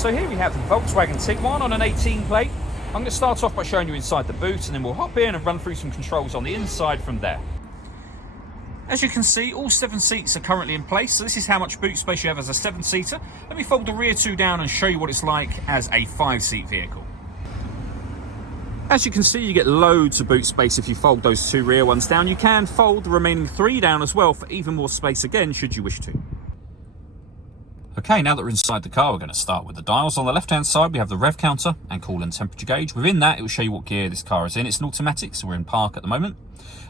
So here we have the Volkswagen Tiguan on an 18 plate. I'm going to start off by showing you inside the boot, and then we'll hop in and run through some controls on the inside from there. As you can see, all 7 seats are currently in place, so this is how much boot space you have as a 7-seater. Let me fold the rear 2 down and show you what it's like as a 5-seat vehicle. As you can see, you get loads of boot space if you fold those 2 rear ones down. You can fold the remaining 3 down as well for even more space again, should you wish to. Okay, now that we're inside the car, we're going to start with the dials. On the left-hand side, we have the rev counter and coolant temperature gauge. Within that, it will show you what gear this car is in. It's an automatic, so we're in park at the moment.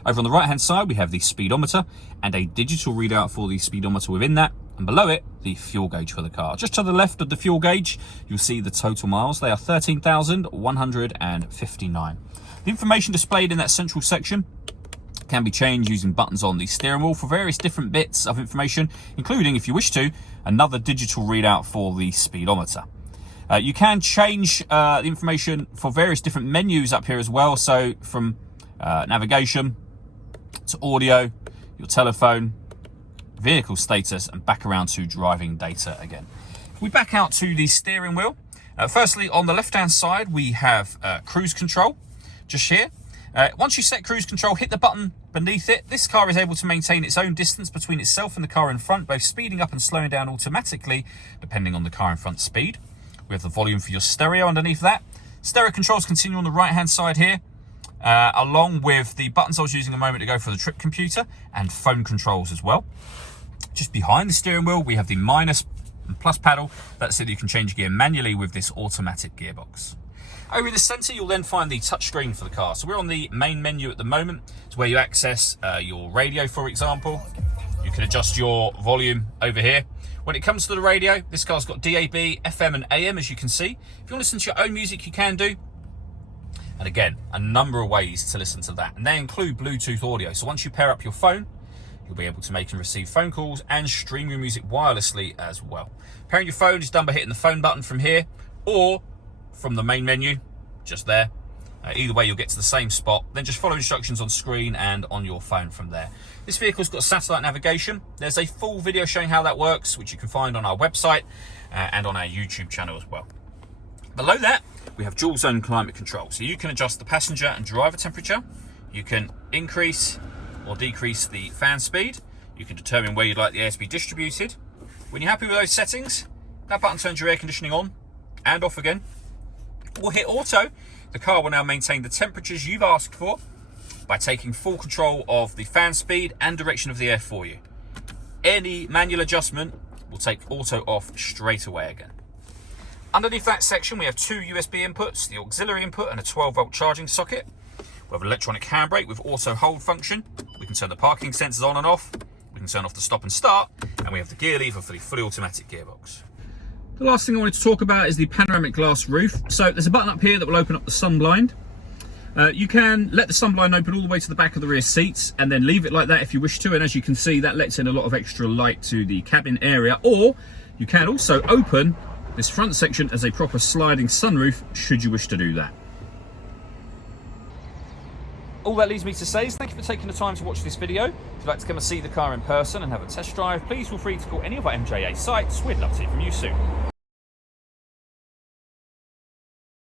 Over on the right-hand side, we have the speedometer and a digital readout for the speedometer within that. And below it, the fuel gauge for the car. Just to the left of the fuel gauge, you'll see the total miles. They are 13,159. The information displayed in that central section can be changed using buttons on the steering wheel for various different bits of information, including, if you wish to, another digital readout for the speedometer. You can change the information for various different menus up here as well, so from navigation to audio, your telephone, vehicle status, and back around to driving data again. If we back out to the steering wheel, firstly on the left hand side we have cruise control just here. Once you set cruise control, hit the button beneath it. This car is able to maintain its own distance between itself and the car in front, both speeding up and slowing down automatically, depending on the car in front's speed. We have the volume for your stereo underneath that. Stereo controls continue on the right-hand side here, along with the buttons I was using a moment ago for the trip computer and phone controls as well. Just behind the steering wheel, we have the minus and plus paddle. That's it, you can change gear manually with this automatic gearbox. Over in the centre, you'll then find the touchscreen for the car. So we're on the main menu at the moment. It's where you access your radio, for example. You can adjust your volume over here. When it comes to the radio, this car's got DAB, FM and AM, as you can see. If you want to listen to your own music, you can do. And again, a number of ways to listen to that. And they include Bluetooth audio. So once you pair up your phone, you'll be able to make and receive phone calls and stream your music wirelessly as well. Pairing your phone is done by hitting the phone button from here, or from the main menu, just there. Either way, you'll get to the same spot. Then just follow instructions on screen and on your phone from there. This vehicle's got satellite navigation. There's a full video showing how that works, which you can find on our website and on our YouTube channel as well. Below that, we have dual zone climate control. So you can adjust the passenger and driver temperature. You can increase or decrease the fan speed. You can determine where you'd like the air to be distributed. When you're happy with those settings, that button turns your air conditioning on and off again. We'll hit auto. The car will now maintain the temperatures you've asked for by taking full control of the fan speed and direction of the air for you. Any manual adjustment will take auto off straight away again. Underneath that section, we have 2 USB inputs, the auxiliary input and a 12-volt charging socket. We have an electronic handbrake with auto hold function. We can turn the parking sensors on and off. We can turn off the stop and start, and we have the gear lever for the fully automatic gearbox. The last thing I wanted to talk about is the panoramic glass roof. So there's a button up here that will open up the sun blind. You can let the sun blind open all the way to the back of the rear seats and then leave it like that if you wish to. And as you can see, that lets in a lot of extra light to the cabin area. Or you can also open this front section as a proper sliding sunroof should you wish to do that. All that leaves me to say is thank you for taking the time to watch this video. If you'd like to come and see the car in person and have a test drive, please feel free to call any of our MJA sites. We'd love to hear from you soon.